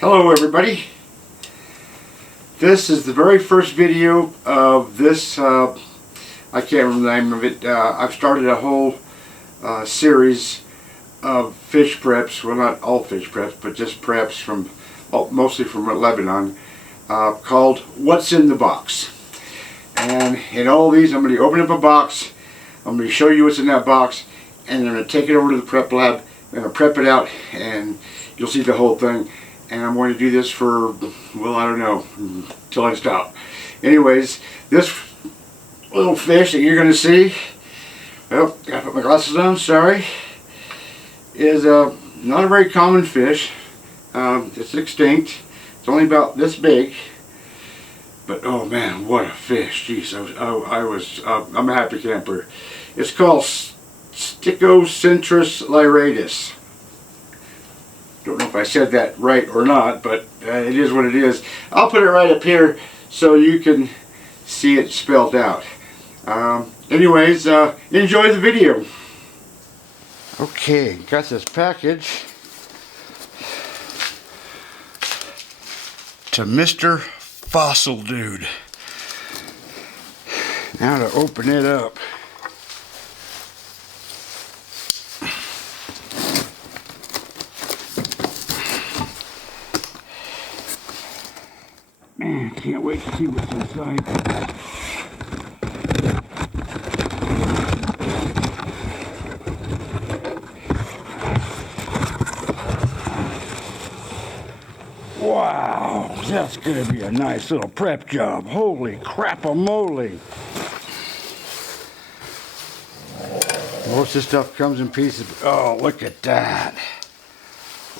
Hello everybody. This is the very first video of this, I can't remember the name of it. I've started a whole series of fish preps, well not all fish preps, but just preps from, mostly from Lebanon, called What's in the Box. And in all these I'm going to open up a box, I'm going to show you what's in that box, and I'm going to take it over to the prep lab, I'm going to prep it out, and you'll see the whole thing. And I'm going to do this for, well, I don't know, till I stop. Anyways, this little fish that you're going to see, well, gotta put my glasses on, sorry, is not a very common fish. It's extinct. It's only about this big. But oh man, what a fish. Jeez, I'm a happy camper. It's called Stichocentrus liratus. Don't know if I said that right or not, but it is what it is. I'll put it right up here so you can see it spelled out. Anyways, enjoy the video. Okay, got this package to Mr. Fossil Dude. Now to open it up. Man, can't wait to see what's inside. Wow, that's going to be a nice little prep job. Holy crap-a-moly. Most of this stuff comes in pieces. Oh, look at that.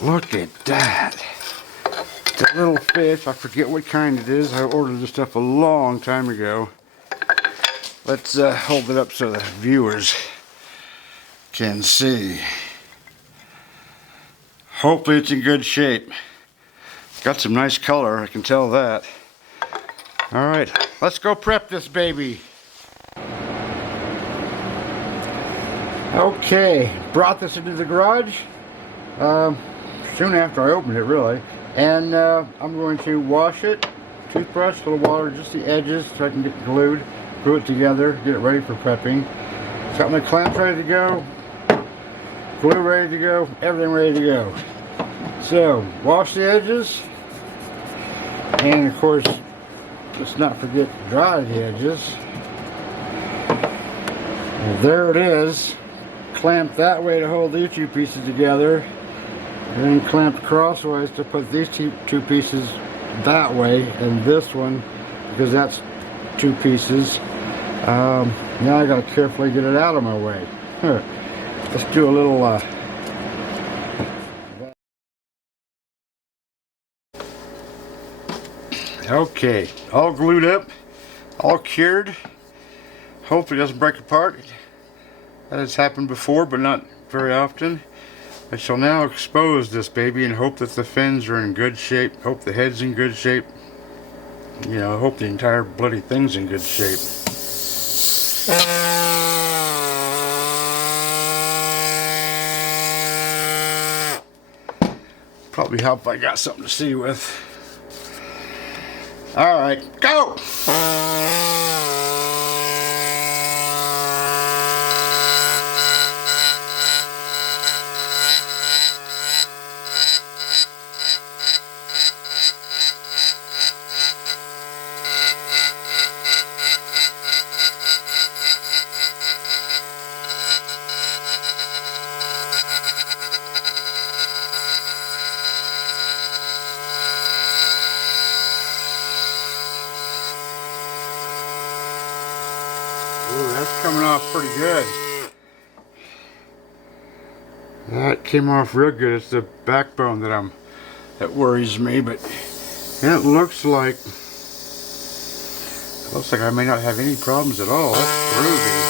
Look at that. It's a little fish. I forget what kind it is. I ordered this stuff a long time ago. Let's hold it up so the viewers can see. Hopefully it's in good shape. Got some nice color, I can tell that. Alright, let's go prep this baby. Okay, brought this into the garage soon after I opened it, really. And I'm going to wash it, toothbrush, a little water, just the edges so I can get glued, glue it together, get it ready for prepping. Got my clamps ready to go, glue ready to go, everything ready to go. So, wash the edges, and of course, let's not forget to dry the edges. Well, there it is. Clamped that way to hold these two pieces together. And then clamped crosswise to put these two pieces that way, and this one, because that's two pieces. Now I gotta carefully get it out of my way. Here, let's do a little okay, all glued up, all cured. Hopefully it doesn't break apart. That has happened before, but not very often. I shall now expose this baby and hope that the fins are in good shape. Hope the head's in good shape. You know, hope the entire bloody thing's in good shape. Probably help if I got something to see with. Alright, go! Ooh, that's coming off pretty good. That came off real good. It's the backbone that worries me, but it looks like I may not have any problems at all. That's groovy.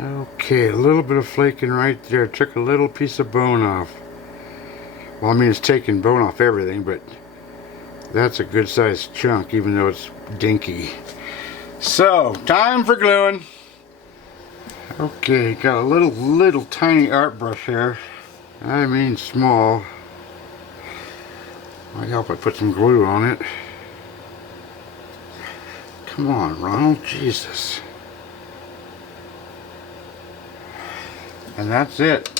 Okay, a little bit of flaking right there. Took a little piece of bone off. Well, I mean, it's taking bone off everything, but that's a good sized chunk, even though it's dinky. So, time for gluing. Okay, got a little tiny art brush here. I mean small. Might help I put some glue on it. Come on, Ronald, Jesus. And that's it.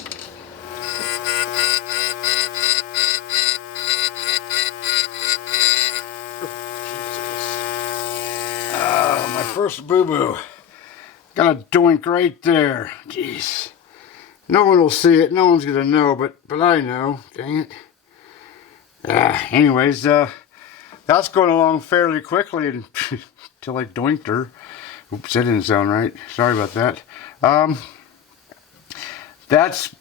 Oh, my first boo-boo. Got a doink right there. Jeez. No one will see it. No one's gonna know, but I know. Dang it. Anyways, that's going along fairly quickly until I doinked her. Oops, that didn't sound right. Sorry about that. That's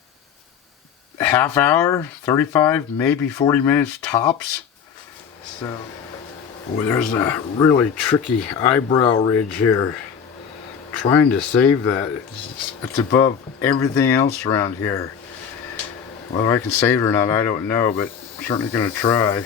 half hour, 35, maybe 40 minutes tops. So, oh, there's a really tricky eyebrow ridge here. Trying to save that. It's above everything else around here. Whether I can save it or not, I don't know, but I'm certainly going to try.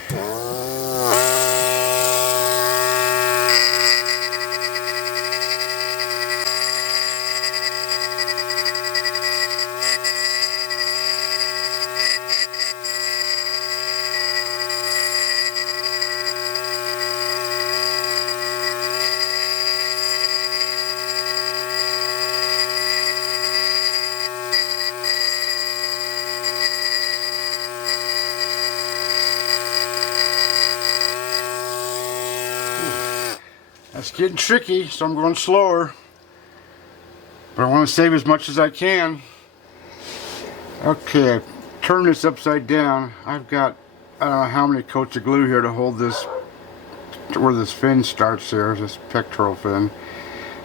It's getting tricky, so I'm going slower. But I want to save as much as I can. Okay, turn this upside down. I've got, I don't know how many coats of glue here to hold this, where this fin starts there, this pectoral fin.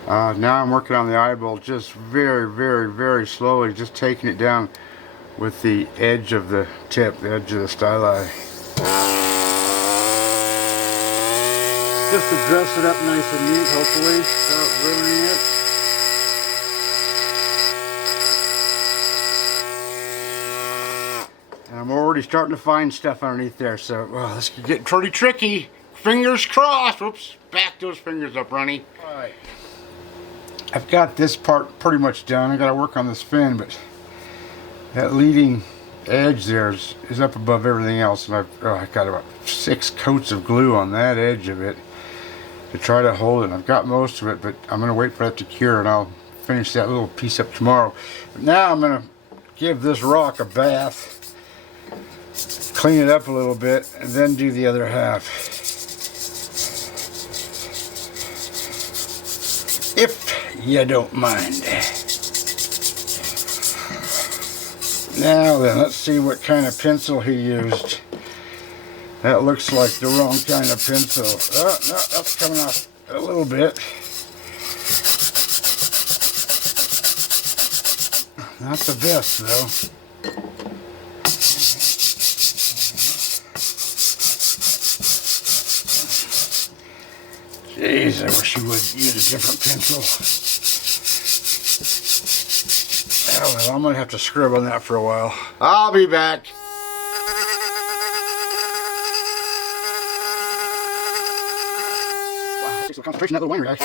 Now I'm working on the eyeball just very slowly, just taking it down with the edge of the tip, the edge of the styli. Just to dress it up nice and neat, hopefully, without ruining it. And I'm already starting to find stuff underneath there, so well, this could get pretty tricky. Fingers crossed. Whoops, back those fingers up, Ronnie. Alright. I've got this part pretty much done. I gotta work on this fin, but that leading edge there is up above everything else, and I've got about 6 coats of glue on that edge of it to try to hold it. I've got most of it, but I'm going to wait for that to cure, and I'll finish that little piece up tomorrow. But now I'm going to give this rock a bath, clean it up a little bit, and then do the other half. If you don't mind. Now then, let's see what kind of pencil he used. That looks like the wrong kind of pencil. Oh, no, that's coming off a little bit. Not the best, though. Jeez, I wish you would use a different pencil. Oh, well, I'm going to have to scrub on that for a while. I'll be back. Some concentration that little winery guy.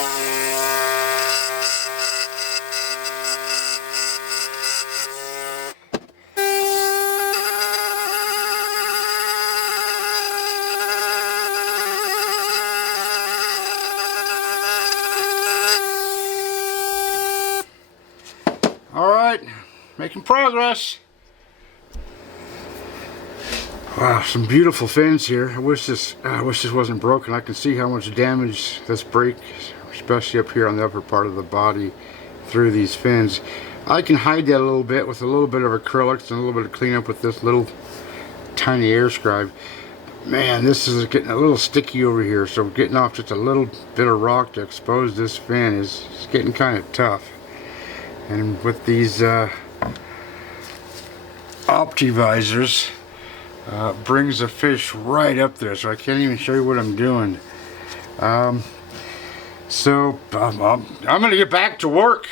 Alright, making progress. Wow, some beautiful fins here. I wish this wasn't broken. I can see how much damage this break, especially up here on the upper part of the body, through these fins. I can hide that a little bit with a little bit of acrylics and a little bit of cleanup with this little tiny air scribe. Man, this is getting a little sticky over here, so getting off just a little bit of rock to expose this fin is getting kind of tough. And with these optivisors, brings the fish right up there, so I can't even show you what I'm doing. So I'm gonna get back to work.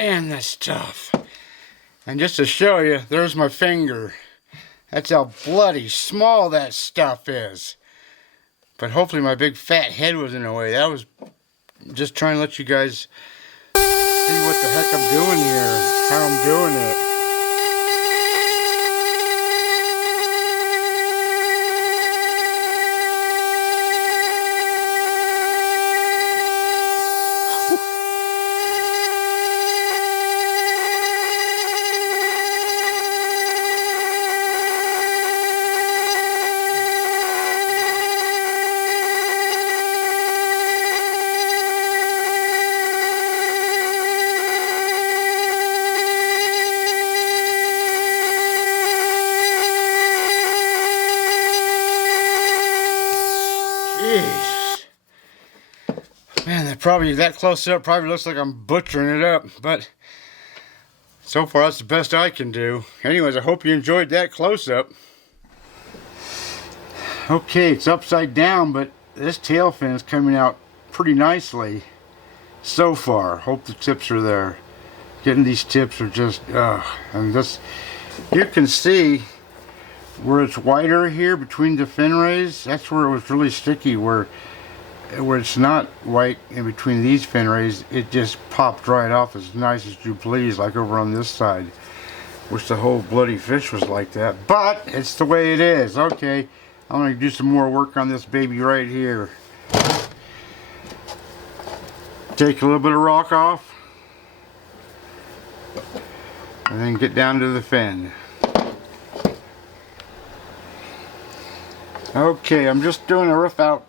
Man, that's tough. And just to show you, there's my finger. That's how bloody small that stuff is. But hopefully my big fat head was in the way. That was just trying to let you guys see what the heck I'm doing here, how I'm doing it. Jeez. Man, that close up probably looks like I'm butchering it up, but so far that's the best I can do. Anyways, I hope you enjoyed that close up. Okay, it's upside down, but this tail fin is coming out pretty nicely so far. Hope the tips are there. Getting these tips are just, and this, you can see where it's whiter here between the fin rays. That's where it was really sticky, where it's not white in between these fin rays. It just popped right off as nice as you please, like over on this side. Wish the whole bloody fish was like that, but it's the way it is. Okay, I'm going to do some more work on this baby right here. Take a little bit of rock off and then get down to the fin. Okay, I'm just doing a rough out,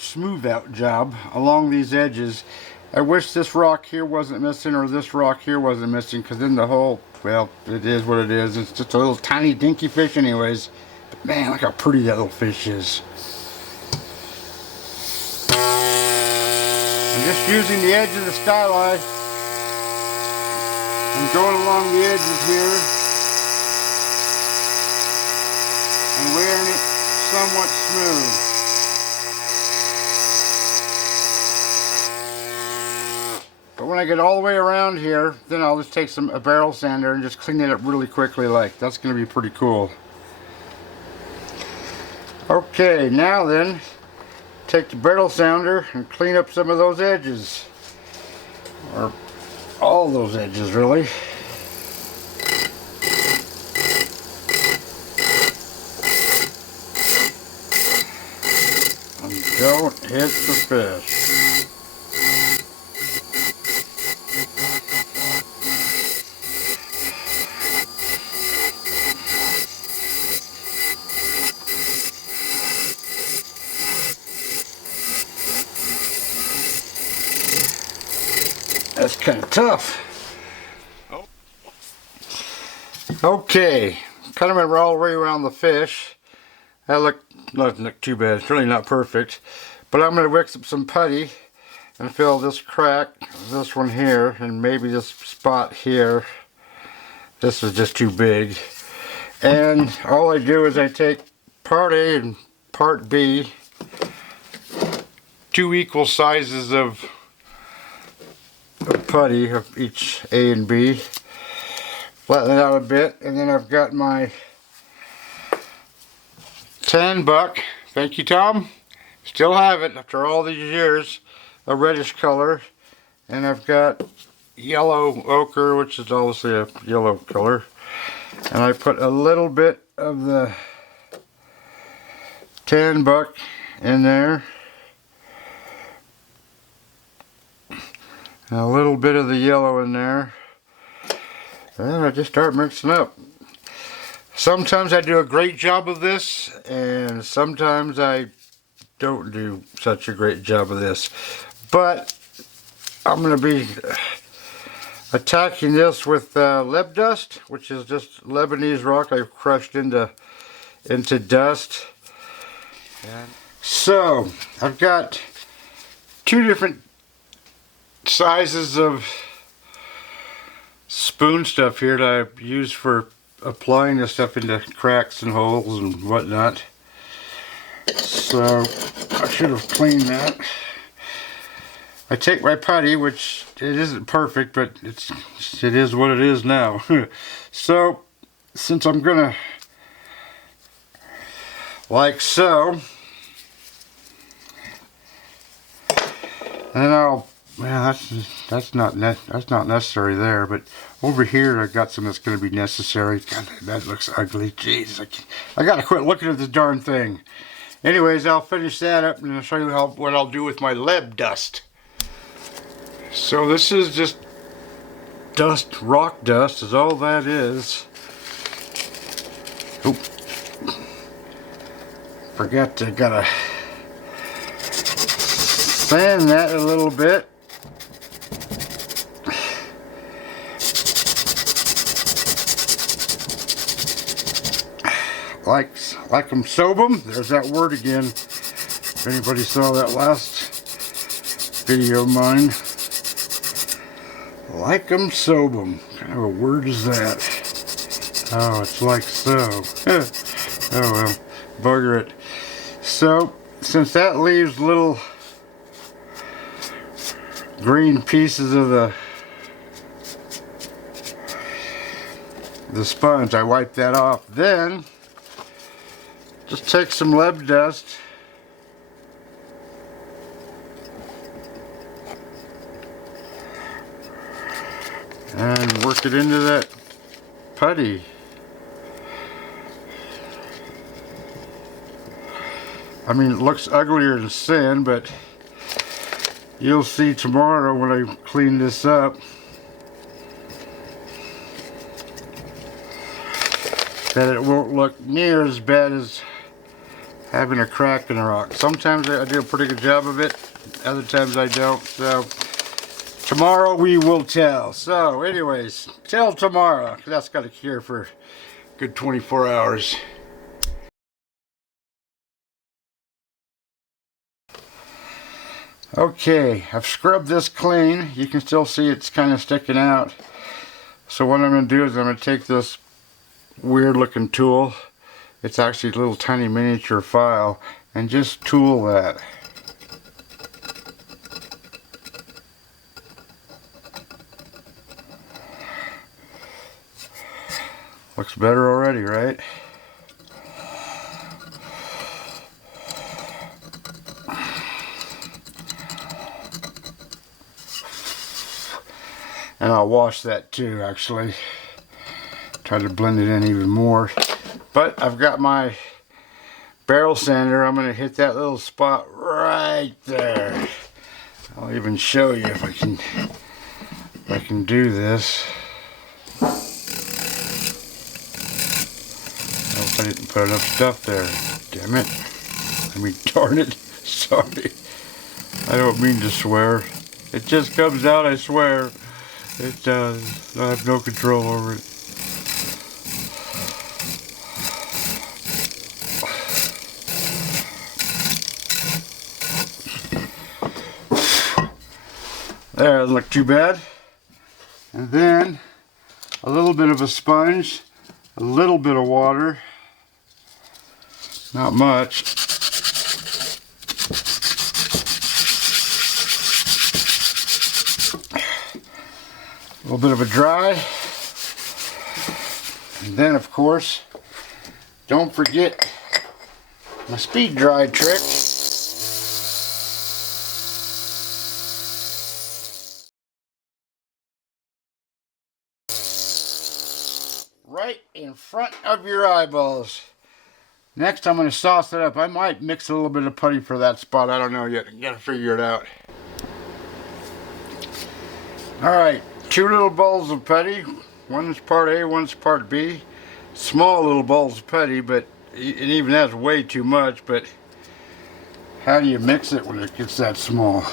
smooth out job along these edges. I wish this rock here wasn't missing, or this rock here wasn't missing, because then the whole, well, it is what it is. It's just a little tiny dinky fish anyways. But man, look how pretty that little fish is. I'm just using the edge of the skylight. I'm going along the edges here and wearing it somewhat smooth. But when I get all the way around here, then I'll just take a barrel sander and just clean it up really quickly. Like, that's going to be pretty cool. Okay, now then, take the barrel sander and clean up some of those edges, or all those edges really. Don't hit the fish. That's kind of tough. Okay, kind of went all the way around the fish. That doesn't look too bad. It's really not perfect. But I'm going to mix up some putty and fill this crack, this one here, and maybe this spot here. This is just too big. And all I do is I take part A and part B, 2 equal sizes of putty of each A and B. Flatten it out a bit, and then I've got my tan buck. Thank you, Tom. Still have it after all these years. A reddish color. And I've got yellow ochre, which is obviously a yellow color. And I put a little bit of the tan buck in there. And a little bit of the yellow in there. And I just start mixing up. Sometimes I do a great job of this, and sometimes I don't do such a great job of this. But I'm going to be attacking this with leb dust, which is just Lebanese rock I've crushed into dust. So I've got 2 different sizes of spoon stuff here that I use for applying this stuff into cracks and holes and whatnot. So I should have cleaned that. I take my putty, which it isn't perfect, but it is what it is now. So, since I'm gonna, like so, and I'll, well, that's not necessary there, but over here I got some that's gonna be necessary. God, that looks ugly. Jeez, I gotta quit looking at this darn thing. Anyways, I'll finish that up and I'll show you what I'll do with my lead dust. So this is just dust, rock dust is all that is. Oop. Forgot to gotta sand that a little bit. Like them soap 'em. There's that word again. If anybody saw that last video of mine. Like 'em soap 'em. What kind of a word is that? Oh, it's like so. Oh well, bugger it. So, since that leaves little green pieces of the sponge, I wipe that off. Then just take some lead dust and work it into that putty. I mean, it looks uglier than sin, but you'll see tomorrow when I clean this up that it won't look near as bad as having a crack in the rock. Sometimes I do a pretty good job of it, other times I don't. So tomorrow we will tell. So anyways, till tomorrow. That's got to cure for a good 24 hours. Okay, I've scrubbed this clean. You can still see it's kind of sticking out. So what I'm going to do is I'm going to take this weird looking tool. It's actually a little tiny miniature file, and just tool that. Looks better already, right? And I'll wash that too, actually. Try to blend it in even more. But I've got my barrel sander. I'm going to hit that little spot right there. I'll even show you if I can do this. I hope I didn't put enough stuff there. Damn it. I mean, darn it. Sorry. I don't mean to swear. It just comes out, I swear. It does. I have no control over it. There, doesn't look too bad. And then a little bit of a sponge, a little bit of water, not much. A little bit of a dry. And then of course, don't forget my speed dry trick. Right in front of your eyeballs. Next I'm going to sauce it up. I might mix a little bit of putty for that spot. I don't know yet. I gotta figure it out. Alright, 2 little bowls of putty. One's part A, one's part B. Small little bowls of putty, but even that's way too much. But how do you mix it when it gets that small?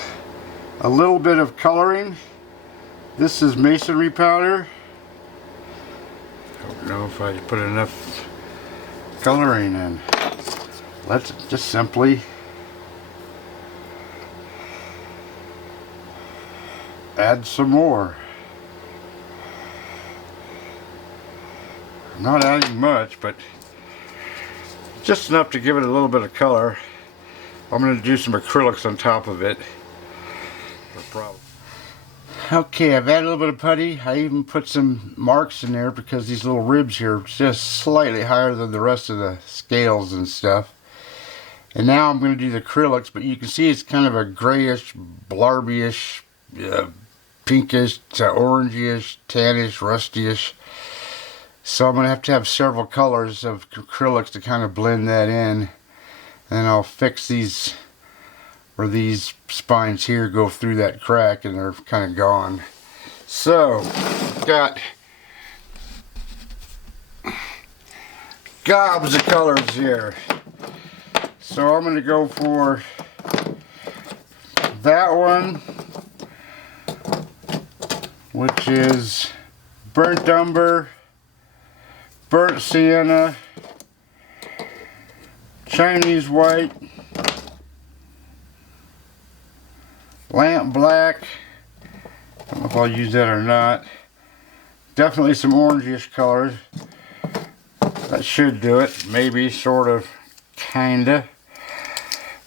A little bit of coloring. This is masonry powder. I don't know if I put enough coloring in. Let's just simply add some more. I'm not adding much, but just enough to give it a little bit of color. I'm going to do some acrylics on top of it. problem. Okay, I've added a little bit of putty. I even put some marks in there because these little ribs here are just slightly higher than the rest of the scales and stuff. And now I'm going to do the acrylics, but you can see it's kind of a grayish, blarbyish, pinkish, orangey-ish, tannish, rustyish. So I'm going to have several colors of acrylics to kind of blend that in. And I'll fix these, where these spines here go through that crack and they're kind of gone. So, got gobs of colors here. So I'm going to go for that one, which is burnt umber, burnt sienna, Chinese white, lamp black. I don't know if I'll use that or not. Definitely some orangish colors. That should do it. Maybe, sort of, kinda.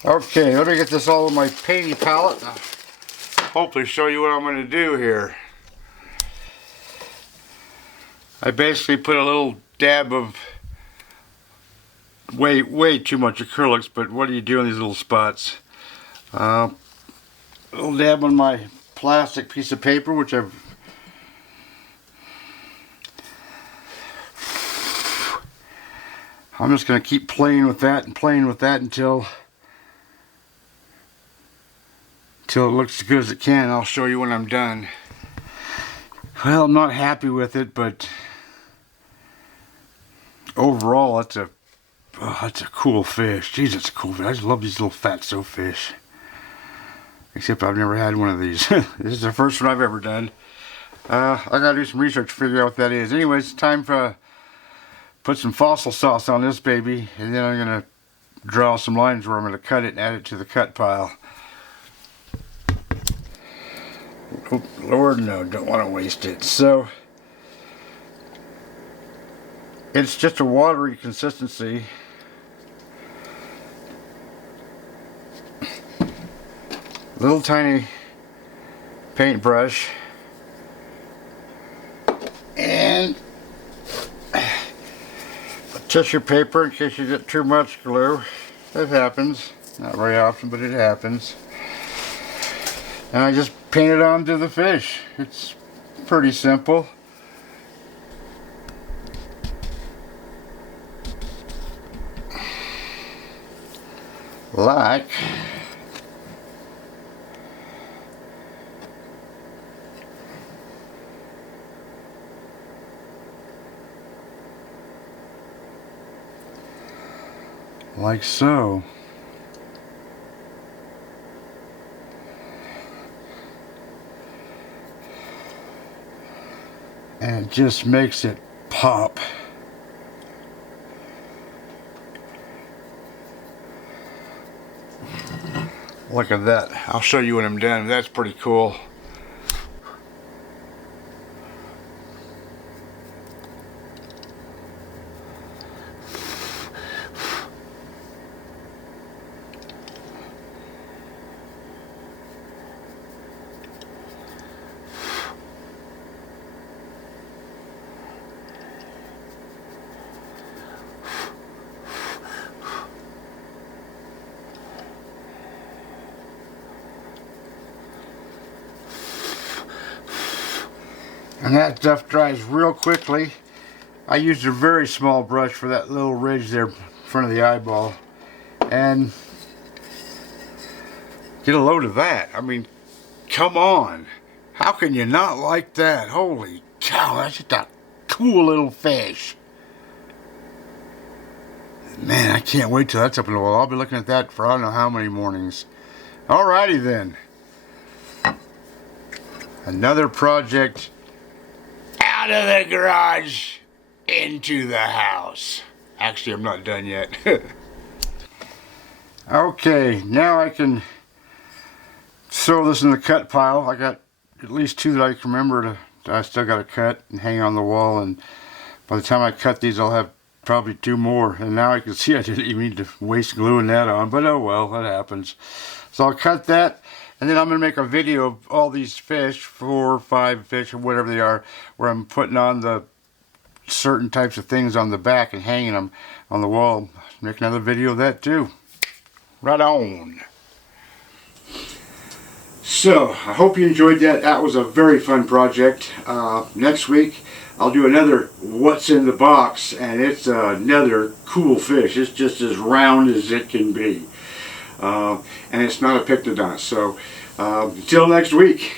Okay, let me get this all in my painting palette. Hopefully show you what I'm going to do here. I basically put a little dab of way too much acrylics, but what do you do in these little spots? A little dab on my plastic piece of paper, which I'm just going to keep playing with that and playing with that until it looks as good as it can. I'll show you when I'm done. Well, I'm not happy with it, but overall, that's a cool fish. Jeez, it's a cool fish. I just love these little fatso fish. Except I've never had one of these. This is the first one I've ever done. I gotta do some research to figure out what that is. Anyways, it's time for put some fossil sauce on this baby, and then I'm gonna draw some lines where I'm gonna cut it and add it to the cut pile. Oh, Lord, no, don't want to waste it. So it's just a watery consistency. Little tiny paintbrush and tissue paper in case you get too much glue. It happens. Not very often, but it happens. And I just paint it onto the fish. It's pretty simple. Like so. And it just makes it pop. Look at that. I'll show you when I'm done. That's pretty cool. And that stuff dries real quickly. I used a very small brush for that little ridge there in front of the eyeball. And get a load of that. I mean, come on. How can you not like that? Holy cow, that's just a cool little fish. Man, I can't wait till that's up in the wall. I'll be looking at that for I don't know how many mornings. Alrighty then. Another project out of the garage into the house. Actually, I'm not done yet. Okay, now I can throw this in the cut pile. I got at least two that I can remember I still got to cut and hang on the wall, and by the time I cut these I'll have probably two more. And now I can see I didn't even need to waste gluing that on, but oh well, that happens. So I'll cut that, And then I'm going to make a video of all these fish, 4 or 5 fish or whatever they are, where I'm putting on the certain types of things on the back and hanging them on the wall. Make another video of that too. Right on. So, I hope you enjoyed that. That was a very fun project. Next week, I'll do another What's in the Box, and it's another cool fish. It's just as round as it can be. And it's not a pictodont. So, until next week.